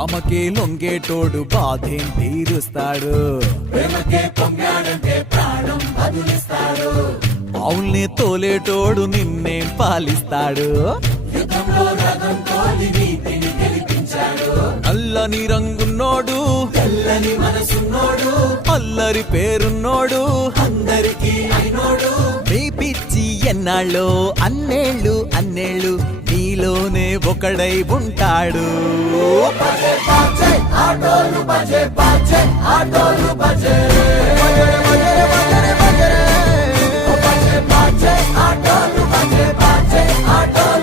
ప్రేమకే లొంగేటోడు బాధేం తీరుస్తాడు. అవుల్ని తోలేటోడు నిన్నేం పాలిస్తాడు. నల్లని రంగున్నోడు తెల్లని మనసున్నోడు అల్లరి పేరున్నోడు అందరికీ అయినోడు. నీ పిచ్చి ఎన్నాళ్ళు అన్నేళ్ళు అన్నేళ్ళు నీలోనే ఒకడై ఉంటాడు. ఆటోలు బజే బజే ఆటోలు బజే